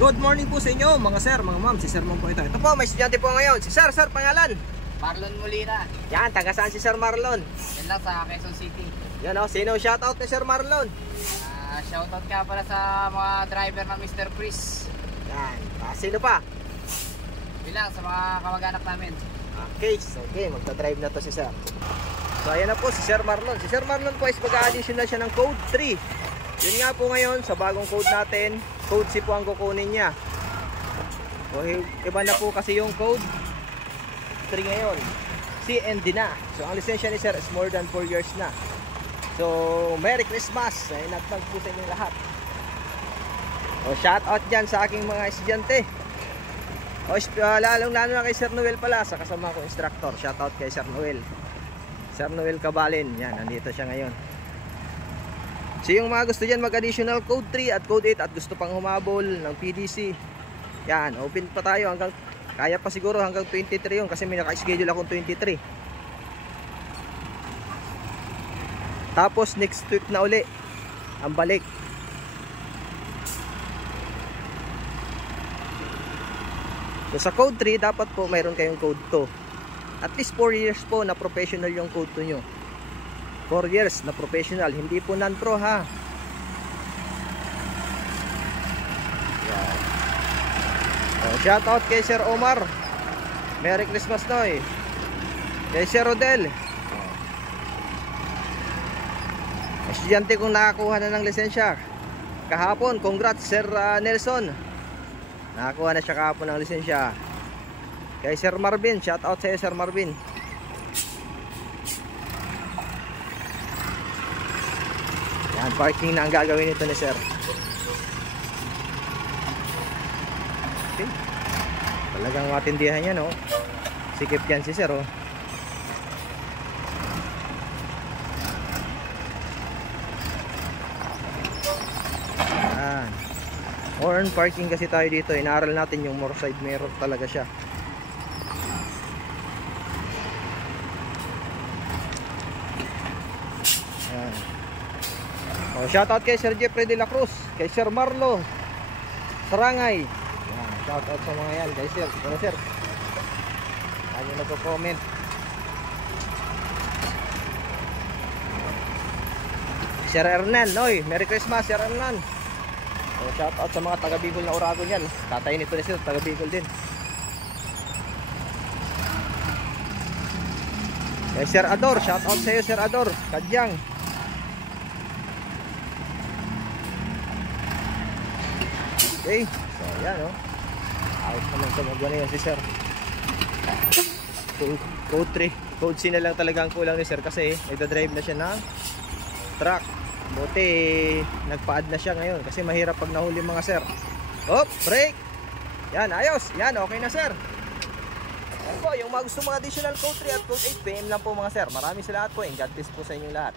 Good morning po sa inyo mga sir, mga ma'am. Si Sir Mom po ito. Ito po, may estudyante po ngayon. Si Sir, pangalan? Marlon Molina. Yan, taga saan si Sir Marlon? Yan lang sa Quezon City. Yan o, sino shoutout ni Sir Marlon? Shoutout ka pala sa mga driver ng Mr. Chris. Yan, sino pa? Bilang sa mga kamag-anak namin. Okay, magta-drive na to si Sir. So ayan na po si Sir Marlon. Si Sir Marlon po is mag-additional siya ng code 3. Yun nga po ngayon, sa bagong code natin, code C po ang kukunin niya. So iba na po kasi yung code 3 ngayon. C and D na. So ang lisensya ni Sir is more than 4 years na. So Merry Christmas. Ay natag po sa inyo lahat. O shout out dyan sa aking mga estudyante. O lalong lalo na kay Sir Noel pala, sa kasama ko instructor. Shout out kay Sir Noel. Sir Noel Cabalin. Yan, nandito siya ngayon. So yung mga gusto dyan mag-additional code 3 at code 8 at gusto pang humabol ng PDC, yan, open pa tayo hanggang, kaya pa siguro hanggang 23 yun kasi may naka-schedule akong 23. Tapos next week na uli ang balik. So sa code 3 dapat po mayroon kayong code 2. At least 4 years po na professional yung code 2 nyo. 4 years na professional, hindi po non-pro ha. Yan. Oh, shout out kay Sir Omar. Merry Christmas Noy. Kay Sir Rodel. Estudyante kong nakakuha na ng lisensya kahapon. Congrats Sir Nelson. Nakakuha na siya kahapon ng lisensya. Kay Sir Marvin, shout out sa iyo Sir Marvin. Yan, parking na ang gagawin nito ni Sir. Okay. Talagang matindihan yan, no? Sikip yan si Sir, oh. Yan. Horn parking kasi tayo dito. Inaaral natin yung more side mirror talaga siya. Yan. Oh, shoutout kay Sir Jeffrey de la Cruz, kay Sir Marlo Sarangay. Yan, shoutout sa mga yan, kay Sir. Ano Sir? Ano nagko-comment? Sir Hernan, noy, Merry Christmas Sir Hernan. Oh, shoutout sa mga taga Bicol na Uragon yan. Tatay nito ni Sir, taga Bicol din. Kay Sir Ador, shoutout sa iyo Sir Ador, Kadyang. Okay, so yan o. Ayos naman sa magwana yan si Sir. Code 3, code C na lang talaga ang kulang ni Sir kasi nagdadrive na siya ng truck. Buti nagpa-add na siya ngayon kasi mahirap pag nahuli mga Sir. Hop, break. Yan, ayos. Yan, okay na Sir. Yan po, yung mga gusto mga additional code 3 at code 8 PM lang po mga Sir. Maraming salamat po and God bless po sa inyong lahat.